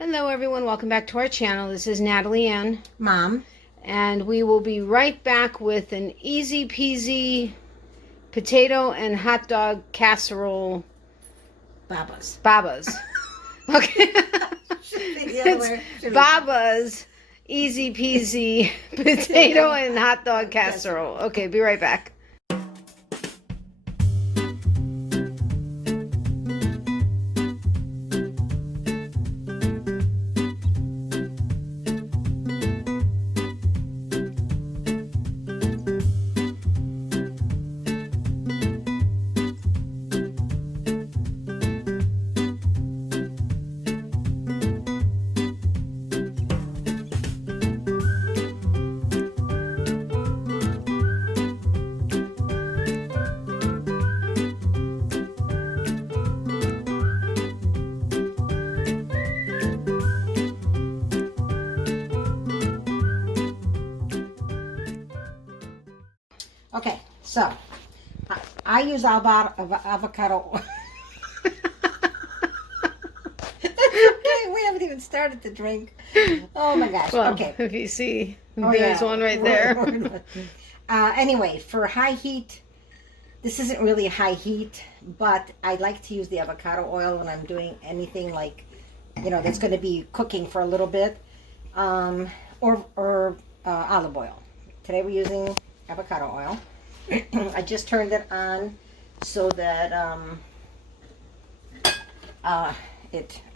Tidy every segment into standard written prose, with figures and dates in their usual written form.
Hello everyone, welcome back to our channel. This is Natalie Ann. Mom. And we will be right back with an easy peasy potato and hot dog casserole. Baba's. Okay. It's Baba's easy peasy potato and hot dog casserole. Okay, be right back. Okay, so I use avocado oil. We haven't even started to drink. Oh my gosh. Well, okay. if you see, there's one right there. Anyway, for high heat, this isn't really high heat, but I like to use the avocado oil when I'm doing anything like, that's going to be cooking for a little bit, or olive oil. Today we're using avocado oil. I just turned it on so that I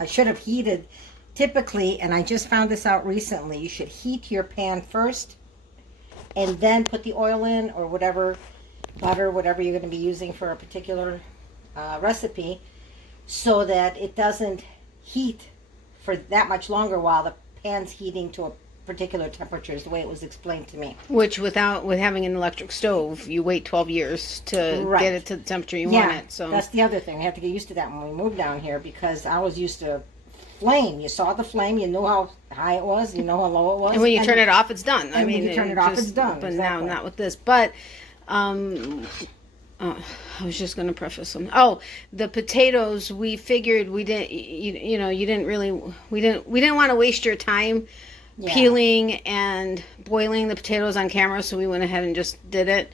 should have heated. Typically, and I just found this out recently, you should heat your pan first and then put the oil in, or whatever, butter, whatever you're going to be using for a particular recipe, so that it doesn't heat for that much longer while the pan's heating to a particular temperature, is the way it was explained to me. Which with having an electric stove, you wait 12 years to get it to the temperature you want it. So that's the other thing. We have to get used to that when we moved down here, because I was used to flame. You saw the flame, you knew how high it was, you know how low it was. And when you turn it off, it's done. I mean, when you turn it off, it's done. But exactly. now, not with this. But I was just going to preface some. Oh, the potatoes. We figured we didn't. You didn't really. We didn't want to waste your time peeling and boiling the potatoes on camera, so we went ahead and just did it.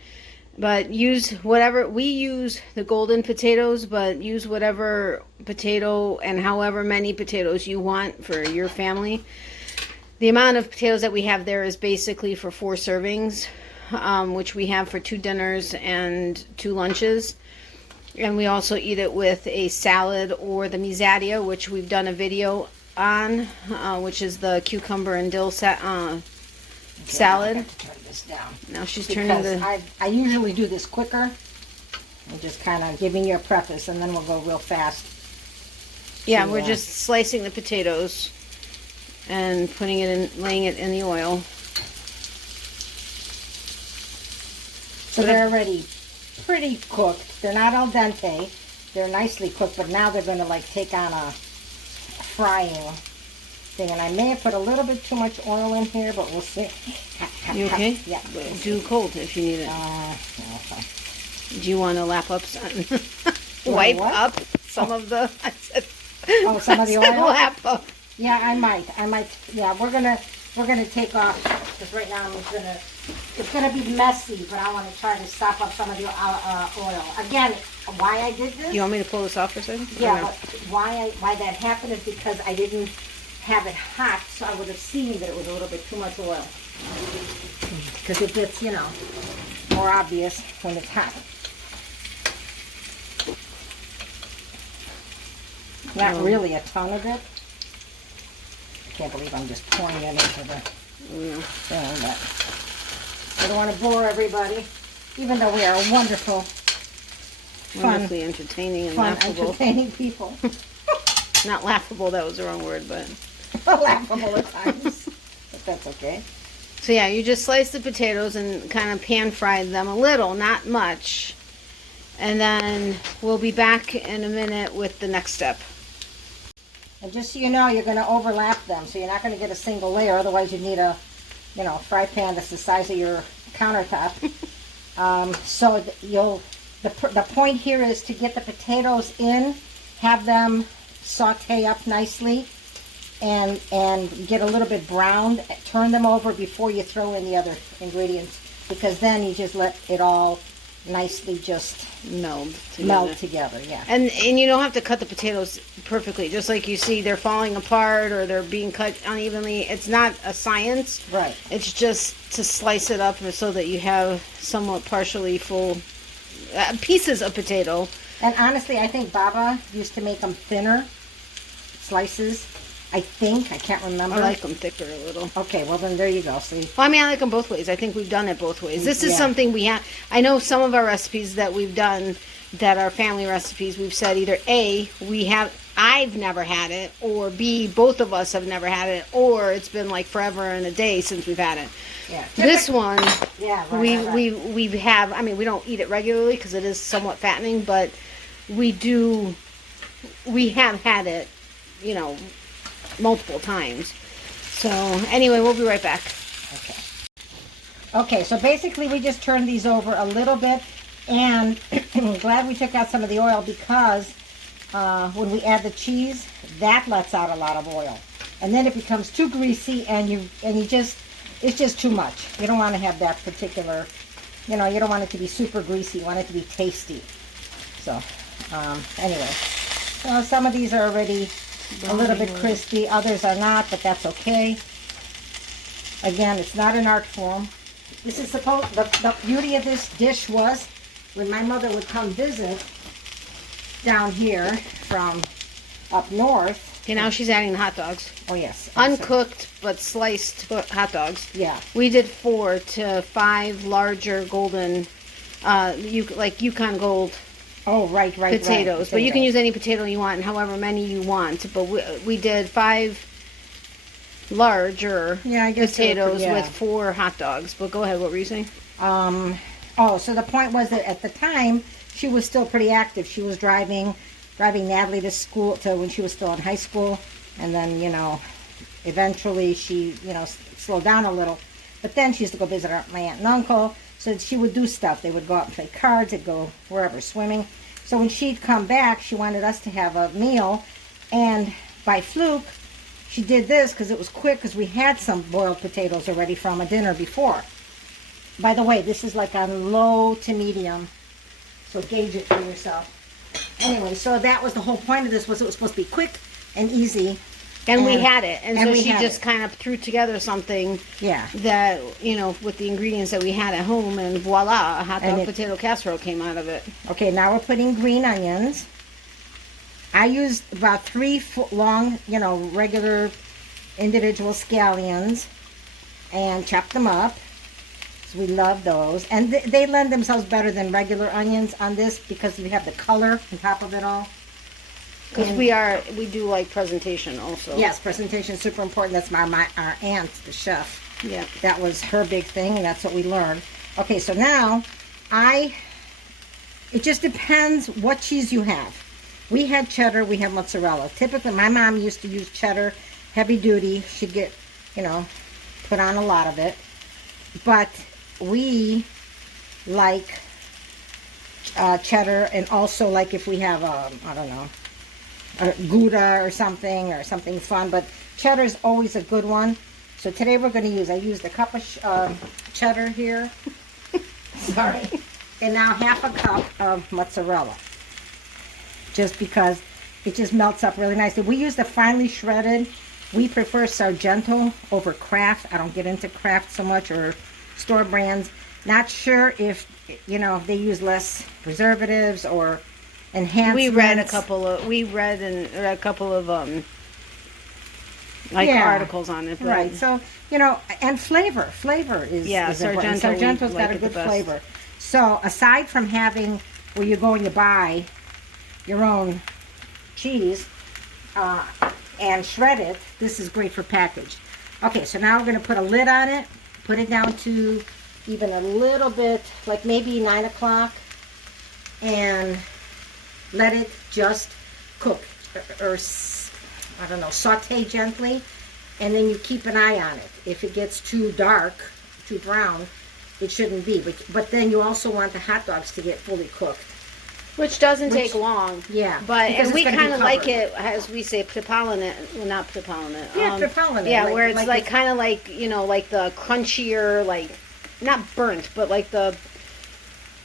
But use whatever, we use the golden potatoes, but use whatever potato and however many potatoes you want for your family. The amount of potatoes that we have there is basically for 4 servings, which we have for 2 dinners and 2 lunches. And we also eat it with a salad or the misadia, which we've done a video on, which is the cucumber and dill salad. I have to turn this down. Now she's turning the... I usually do this quicker. I'm just kind of giving you a preface, and then we'll go real fast. Yeah, we're just slicing the potatoes and putting it in, laying it in the oil. So they're already pretty cooked. They're not al dente. They're nicely cooked, but now they're going to like take on a frying thing. And I may have put a little bit too much oil in here, but we'll see. You okay? Yeah. Do cold if you need it. Okay. Do you want to lap up some, wipe up some of the... I said, some of the oil? Lap up. Yeah, I might. Yeah, we're gonna take off, because right now it's gonna be messy, but I want to try to sop up some of the oil. Again, why I did this? You want me to pull this off for a second? Yeah, but why that happened is because I didn't have it hot, so I would have seen that it was a little bit too much oil. Because it gets, more obvious when it's hot. Not really a ton of it. I can't believe I'm just pouring it into the thing, but I don't want to bore everybody, even though we are wonderful, wonderfully entertaining and laughable. Entertaining people. Not laughable, that was the wrong word, but... laughable at times, but that's okay. So yeah, you just slice the potatoes and kind of pan fry them a little, not much. And then we'll be back in a minute with the next step. And just so you know, you're going to overlap them, so you're not going to get a single layer. Otherwise, you need a, fry pan that's the size of your countertop. So the point here is to get the potatoes in, have them saute up nicely, and get a little bit browned. Turn them over before you throw in the other ingredients, because then you just let it all nicely just meld together. Yeah. And you don't have to cut the potatoes perfectly. Just like you see, they're falling apart or they're being cut unevenly. It's not a science. Right. It's just to slice it up so that you have somewhat partially full pieces of potato. And honestly, I think Baba used to make them thinner slices. I can't remember. I like them thicker a little. Okay, well then there you go. See. Well, I mean, I like them both ways. I think we've done it both ways. This is something we have. I know some of our recipes that we've done that are family recipes. We've said either A, I've never had it, or B, both of us have never had it, or it's been like forever and a day since we've had it. Yeah. This one, we have. I mean, we don't eat it regularly because it is somewhat fattening, but we have had it, multiple times. So anyway, we'll be right back. Okay, so basically we just turned these over a little bit, and I'm glad we took out some of the oil, because when we add the cheese, that lets out a lot of oil, and then it becomes too greasy, and it's just too much. You don't want to have that particular, you don't want it to be super greasy. You want it to be tasty. So anyway, so some of these are already a little bit crispy, others are not, but that's okay. Again, it's not an art form. This is the beauty of this dish was when my mother would come visit down here from up north. Okay, now she's adding the hot dogs. Oh yes. Uncooked but sliced hot dogs. Yeah. We did 4 to 5 larger golden, like Yukon Gold. Oh, right. Potatoes. But you can use any potato you want and however many you want. But we did 5 larger potatoes with 4 hot dogs. But go ahead, what were you saying? So the point was that at the time, she was still pretty active. She was driving Natalie to school, when she was still in high school. And then, eventually she, slowed down a little. But then she used to go visit my aunt and uncle. So she would do stuff. They would go out and play cards. They'd go wherever, swimming. So when she'd come back, she wanted us to have a meal. And by fluke, she did this because it was quick, because we had some boiled potatoes already from a dinner before. By the way, this is like on low to medium. So gauge it for yourself. Anyway, so that was the whole point of this, was it was supposed to be quick and easy. And we had it. And so she just kind of threw together something that, with the ingredients that we had at home, and voila, a hot dog potato casserole came out of it. Okay, now we're putting green onions. I used about 3 foot long, regular individual scallions, and chopped them up. So we love those. And they lend themselves better than regular onions on this, because we have the color on top of it all. Because we do like presentation also. Yes, presentation is super important. That's our aunt, the chef. Yeah. That was her big thing, and that's what we learned. Okay, so now it just depends what cheese you have. We had cheddar, we have mozzarella. Typically, my mom used to use cheddar, heavy duty. She'd get, put on a lot of it. But we like cheddar, and also like if we have, I don't know, a Gouda or something fun, but cheddar is always a good one. So today we're going to I used a cup of cheddar here, sorry, and now half a cup of mozzarella, just because it just melts up really nicely. We use the finely shredded. We prefer Sargento over Kraft. I don't get into Kraft so much, or store brands. Not sure if, they use less preservatives or enhancements. We read a couple of articles on it. But. Right. So, and flavor is important. Sargento's got a good flavor. So aside from having where you're going to buy your own cheese and shred it, this is great for packaged. Okay, so now we're going to put a lid on it, put it down to even a little bit, like maybe 9 o'clock, and let it just cook, or I don't know, saute gently, and then you keep an eye on it. If it gets too dark, too brown, it shouldn't be. But then you also want the hot dogs to get fully cooked. Which doesn't take long. Yeah. But, because and we it's gonna be kind of like covered. it, as we say, propellant. Well, not propellant. Yeah, propellant. Yeah, where it's like kind of like, you know, like the crunchier, like, not burnt, but like the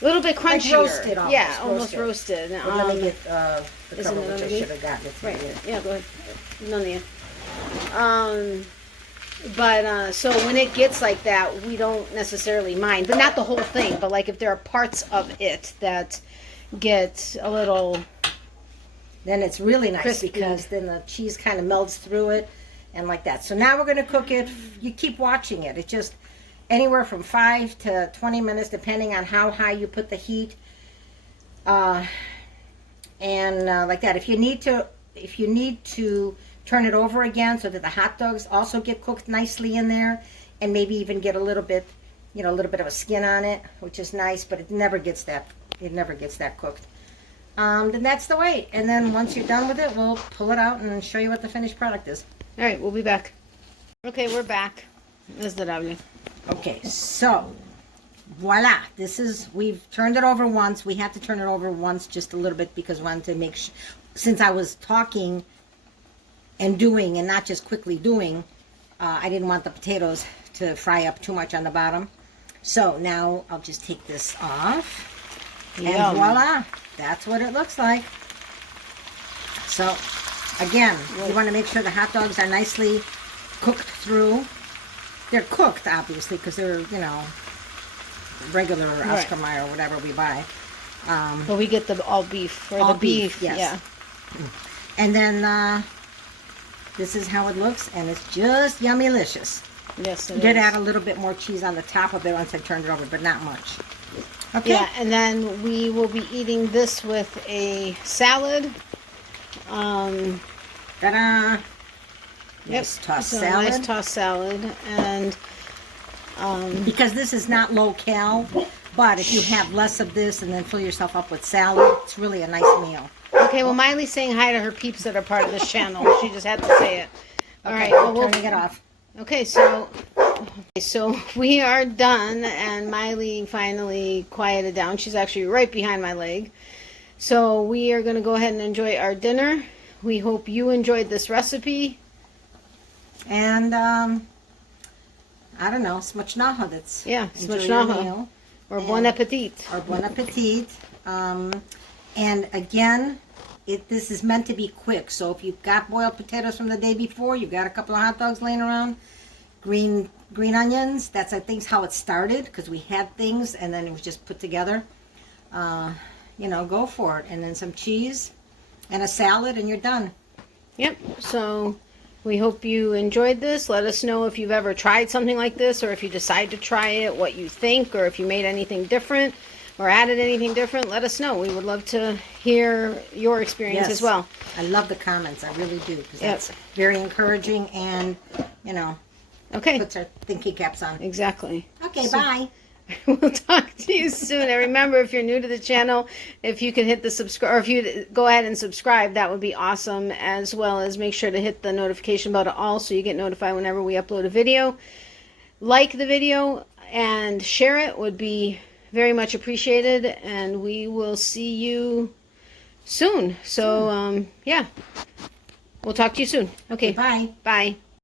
little bit crunchier. Like roasted almost. Yeah, almost roasted. Well, let me get the is cover, it which I underneath? should have gotten it. Right. Yeah, go ahead. None of you. But so when it gets like that, we don't necessarily mind, but not the whole thing. But like if there are parts of it that get a little, Then it's really nice crispy. because then the cheese kind of melts through it and like that. So now we're going to cook it. You keep watching it. It's just anywhere from 5 to 20 minutes depending on how high you put the heat. Like that. If you need to turn it over again so that the hot dogs also get cooked nicely in there and maybe even get a little bit, you know, a little bit of a skin on it, which is nice, but it never gets that cooked. Then that's the way. And then once you're done with it, we'll pull it out and show you what the finished product is. all right, we'll be back. Okay, we're back. SW. Okay, so voila. We've turned it over once. We had to turn it over once just a little bit because we wanted to make sure, since I was talking and doing and not just quickly doing, I didn't want the potatoes to fry up too much on the bottom. So now I'll just take this off. And Yum. voila, that's what it looks like. So again, you want to make sure the hot dogs are nicely cooked through. They're cooked, obviously, because they're, you know, regular Oscar Mayer or whatever we buy. But we get the all beef or All the beef. beef, yes. Yeah. And then this is how it looks, and it's just yummy-licious. Yes, it Did is. add a little bit more cheese on the top of it once I turned it over, but not much. Okay. Yeah, and then we will be eating this with a salad. Ta-da! Nice tossed so salad. Nice tossed salad, and Because this is not low-cal, but if you have less of this and then fill yourself up with salad, it's really a nice meal. okay. Well, Miley's saying hi to her peeps that are part of this channel. She just had to say it. All Okay, right. Well, turning it off. Okay, so we are done, and Miley finally quieted down. She's actually right behind my leg. So we are going to go ahead and enjoy our dinner. We hope you enjoyed this recipe. And, I don't know, smacznego. That's Yeah, enjoy your smacznego. meal. Or bon appetit. Or bon appetit. And again, this is meant to be quick. So if you've got boiled potatoes from the day before, you've got a couple of hot dogs laying around, green onions. That's, I think, how it started, because we had things and then it was just put together. You know, go for it. And then some cheese and a salad and you're done. Yep. So we hope you enjoyed this. Let us know if you've ever tried something like this, or if you decide to try it, what you think, or if you made anything different or added anything different. Let us know. We would love to hear your experience as well. I love the comments. I really do, because Yep. that's very encouraging and, you know, Okay. puts our thinking caps on. Exactly. Okay, bye. We'll talk to you soon. And remember, if you're new to the channel, if you can hit the subscribe, or if you go ahead and subscribe, that would be awesome. As well as make sure to hit the notification bell to all, so you get notified whenever we upload a video. Like the video and share it would be very much appreciated. And we will see you soon. So, yeah, we'll talk to you soon. Okay, Bye. bye.